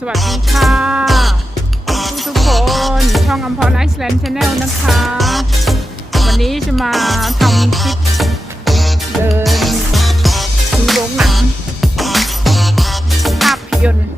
สวัสดีค่ะทุกคน ช่องอัมพรไอซ์แลนด์ชาแนลนะคะ วันนี้จะมาทำคลิปเดินดูโรงหนังภาพยนตร์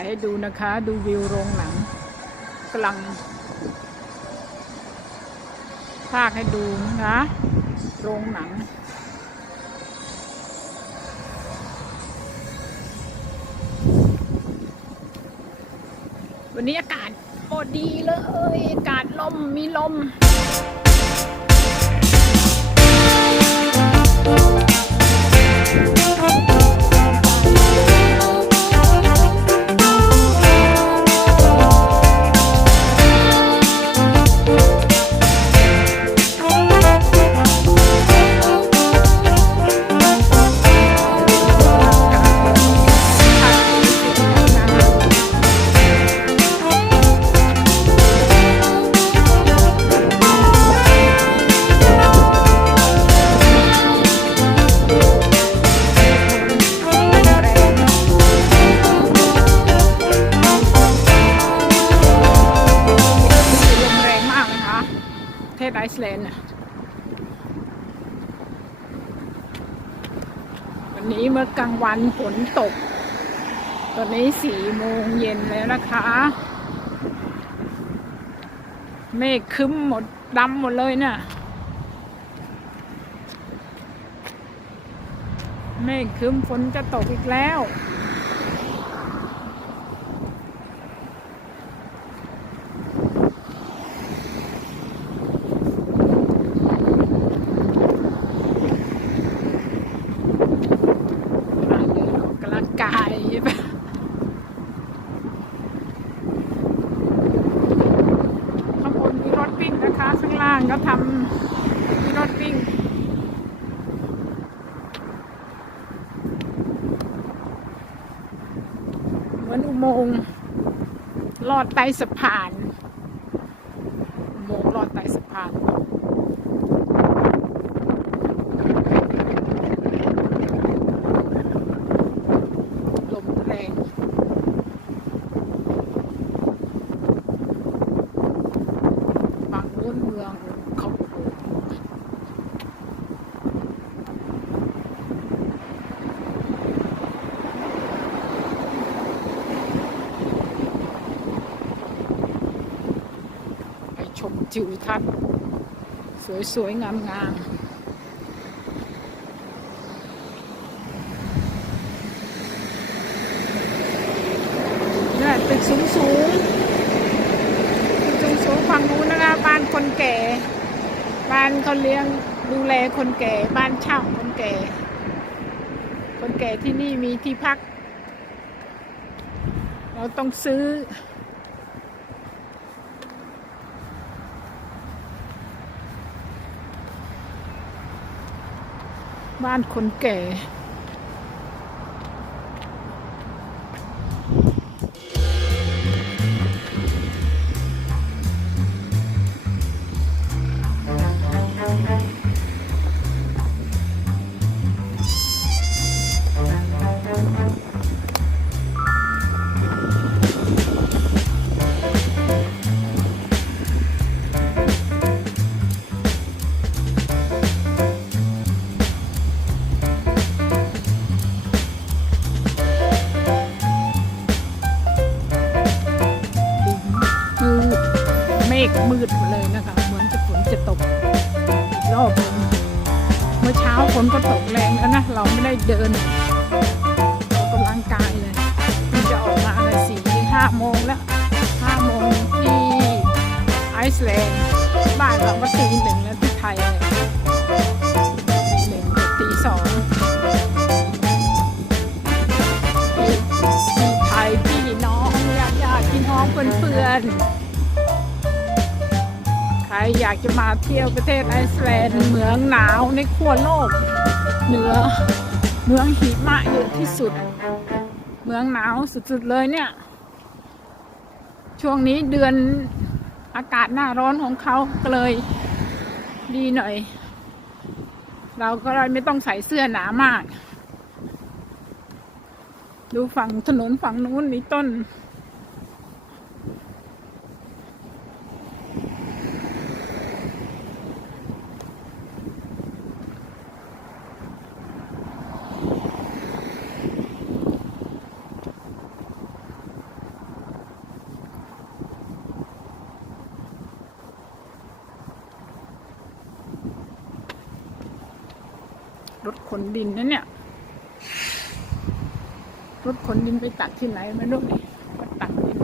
ายให้ดูนะคะ ดูวิวโรงหนังกำลังภาคให้ดูนะคะ โรงหนัง วันนี้อากาศโอดีเลย อากาศลมมีลม ประเทศไอซ์แลนด์น่ะวันนี้เมื่อกลางวันฝนตก ตอนนี้สี่โมงเย็นแล้วนะคะ เมฆคึ้มหมดดำหมดเลยเนี่ยเมฆคึ้มฝนจะตกอีกแล้ว มาเดินออกกำลังกายใช่ปะข้างบนมีรถวิ่งนะคะ ข้างล่างก็ทำมีรถวิ่ง เห มือนอุโมงค์ลอดใต้สะพานอุโมงค์ลอดใต้สะพาน ลมแรงฝั่งนู้นเมืองเขาโขงไป ชมทิวทัศน์ สวยๆ งามๆเนี่ยตึกสูงสูงตึกสูงสูงฝั่งนู้นนะคะบ้านคนแก่ บ้านเขาเลี้ยงดูแลคนแก่ บ้านเช่าคนแก่ คนแก่ที่นี่มีที่พัก เราต้องซื้อ บ้านคนแก่ มฆมืดหมดเลยนะคะ เหมือนจะฝนจะตกอีกรอบนึงเมื่อเช้าฝนก็ตกแรงแล้วนะ เราไม่ได้เดินออกกำลังกายเลยเพิ่งจะออกมาเลยสี่ห้าโมงแล้วห้าโมงที่ไอซ์แลนด์บ้านเราก็ตีหนึ่งแล้วที่ไทยเนี่ยหนึ่งตีสองที่ไทยพี่น้องญาติญาติพี่น้องเพื่อน ครอยากจะมาเที่ยวประเทศไอซ์แลนด์เมืองหนาวในขั้วโลก เหนือเมืองหิมะเยอะที่สุด เมืองหนาวสุดๆเลยเนี่ย ช่วงนี้เดือนอากาศหน้าร้อนของเขาก็เลยดีหน่อย เราก็เลยไม่ต้องใส่เสื้อหนามาก ดูฝั่งถนนฝั่งนู้นมีต้น รถขนดินนะเนี่ย รถขนดินไปตักที่ไหนไม่รู้นี่มาตักดิน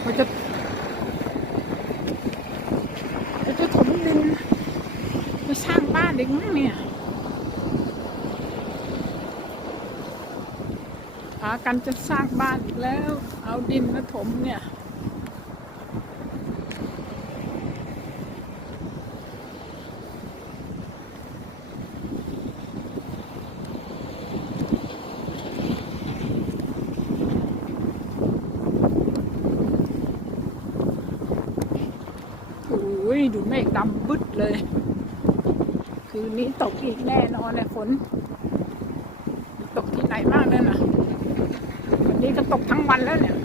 เขาจะเขาจะถมดินมาสร้างบ้านเด็กมั้งเนี่ยหากันจะสร้างบ้านอีกแล้ว เอาดินมาถมเนี่ยโอ้ยดูเมฆดำบึดเลย คืนนี้ตกอีกแน่นอนเลยฝน ตกที่ไหนมากเลยนะ วันนี้ก็ตกทั้งวันแล้วเนี่ย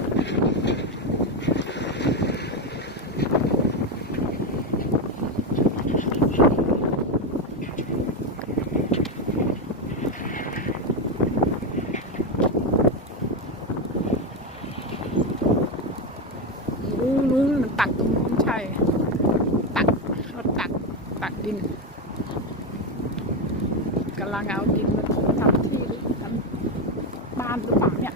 นู้นนู้นตักตรงนู้นใช่ ตักรถตัก ตักดินกำลังเอาดินมาถมทำที่ทำ บ้านหรือเปล่าเนี่ย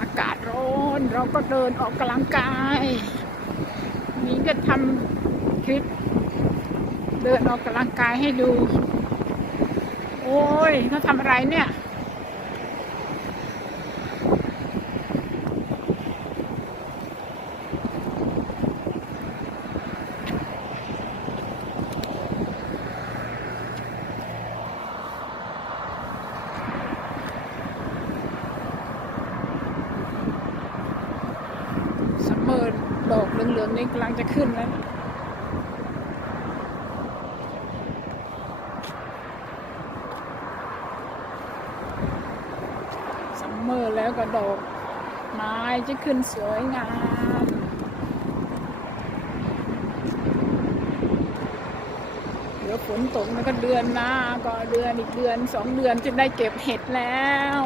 อากาศร้อนเรา ก็เดินออกกำลังกายนี้ก็ทำคลิป เดินออกกำลังกายให้ดู โอ้ยเขาทำอะไรเนี่ย ซัม เมอร์ดอกเหลืองๆนี่กำลังจะขึ้นแล้วซัมเมอร์แล้วก็ดอกไม้จะขึ้นสวยงามเดี๋ยวฝนตกมันก็เดือนหน้าก็เดือนอีกเดือนสองเดือนจะได้เก็บเห็ดแล้ว